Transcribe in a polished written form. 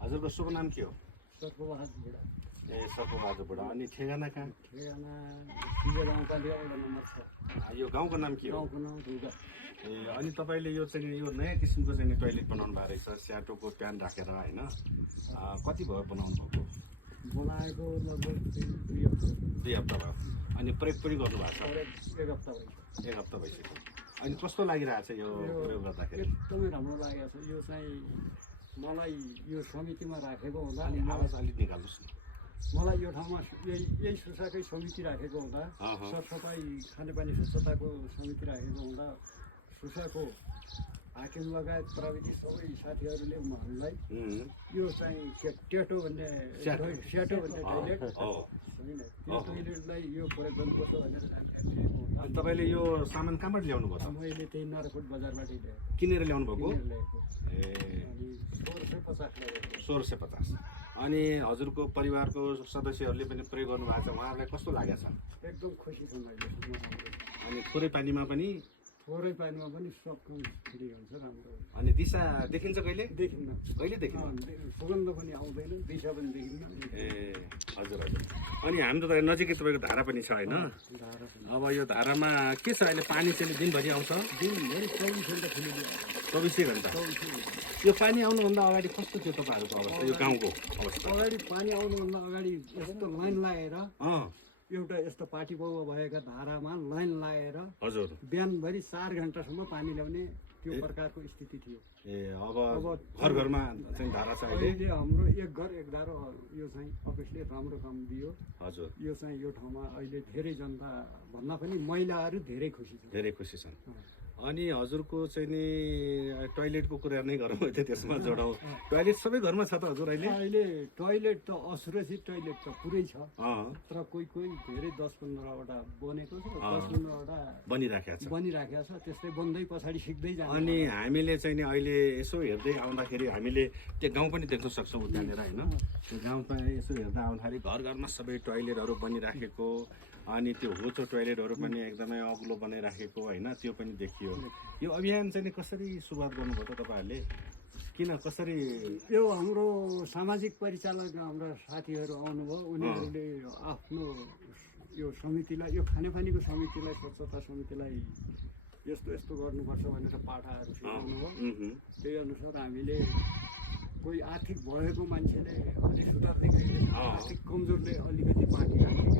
हजुरको शुभ नाम के हो? सर्पबहादुर बुढा। ए सर्पबहादुर बुढा। अनि ठेगाना कहाँ? ठेगाना सिजे गाउँपालिका वडा नम्बर 6। यो गाउँको नाम के हो? गाउँको नाम ढुङ्गा। ए अनि तपाईँले यो चाहिँ यो नयाँ किसिमको चाहिँ टोइलेट बनाउनु भएको रहेछ, स्याटोको प्यान राखेर होइन? कति भयो बनाउनु भएको? बनाएको लगभग 2 हप्ता। 2 हप्ता भयो। अनि प्रयोग पनि गर्नुभएको छ? 1 हप्ता भयो। 1 हप्ता भइसक्यो। अनि कस्तो लागिरहेको छ यो प्रयोग गर्दाखेरि? एकदमै राम्रो लागेको छ। यो चाहिँ मलाई यो समितिमा राखेको हुँदा अनि आवाज अलिक निकाल्नुहोस् न। मलाई यो ठाउँमा यही सुसाकै समिति राखेको हुँदा, सरसफाइ खानेपानी स्वच्छताको समिति राखेको हुँदा सुसाको हाकिम लगायत प्रविधि सबै साथीहरूले हामीलाई यो चाहिँ ट्याटो भन्ने स्याटो भन्ने टोइलेट होइन, त्यो टोइलेटलाई यो प्रयोग गर्नुपर्छ भनेर जानकारी दिएको हुँदा अनि तपाईँले यो सामान कहाँबाट ल्याउनु भयो त? मैले त्यही नरकोट बजारबाटै ल्याएँ। किनेर ल्याउनु भएको? ए अनि 1650 ल्याएको। 1650। अनि हजुरको परिवारको सदस्यहरूले पनि प्रयोग गर्नुभएको छ, उहाँहरूलाई कस्तो लागेको छ? एकदम खुसी छु मैले। अनि थोरै पानीमा पनि सब फ्री हुन्छ, राम्रो। अनि दिशा देखिन्छ कहिले? देखिन्न। कहिले देखिन्न? सुगन्ध पनि आउँदैन, दिशा पनि देखिन्न। ए हजुर हजुर। अनि हाम्रो त नजिकै तपाईँको धारा पनि छ होइन? अब यो धारामा के छ अहिले? पानी चाहिँ दिनभरि आउँछ? दिनभरि 24 घन्टा खुलिदियो। 24 घन्टा। यो पानी आउनुभन्दा अगाडि कस्तो थियो तपाईँहरूको अवस्था, यो गाउँको अवस्था? अगाडि पानी आउनुभन्दा अगाडि यस्तो लाइन लगाएर एउटा यस्तो पाटी बाउ भएका धारामा लाइन लगाएर हजुर बिहानभरि 4 घन्टासम्म पानी ल्याउने त्यो प्रकारको स्थिति थियो। ए अब घर घरमा चाहिँ धारा छ अहिले? हाम्रो एक घर एक धारो यो चाहिँ अफिसले राम्रो काम दियो। हजुर। यो चाहिँ यो ठाउँमा अहिले धेरै जनता भन्दा पनि महिलाहरू धेरै खुसी छन्। धेरै खुसी छन्। अनि हजुरको चाहिँ नि टोइलेटको कुरा नै गरौँ त्यसमा जोडौँ। टोइलेट सबै घरमा छ त हजुर अहिले? अहिले टोइलेट त असुरक्षित टोइलेट त पुरै छ, तर कोही धेरै 10-15वटा बनेको छ, 10-15वटा बनिराखेको छ। त्यस्तै बन्दै पछाडि सिक्दै जान्छ। अनि हामीले चाहिँ नि अहिले यसो हेर्दै आउँदाखेरि हामीले त्यो गाउँ पनि देख्न सक्छौँ उतानेर होइन? त्यो गाउँमा यसो हेर्दा आउँदाखेरि घर घरमा सबै टोइलेटहरू बनिराखेको, अनि त्यो होचो टोइलेटहरू पनि एकदमै अग्लो बनाइराखेको होइन? त्यो पनि देखियो। यो अभियान चाहिँ नि कसरी सुरुवात गर्नुभयो त तपाईँहरूले? किन कसरी? यो हाम्रो सामाजिक परिचालक हाम्रा साथीहरू आउनुभयो। उनीहरूले आफ्नो यो समितिलाई, यो खानेपानीको समितिलाई, स्वच्छता समितिलाई यस्तो यस्तो गर्नुपर्छ भनेर पाठाहरू सिकाउनु भयो। त्यही अनुसार हामीले कोही आर्थिक भएको मान्छेले अलिक सुधार्दै गयो, आर्थिक कमजोरले अलिकति माथि राखेको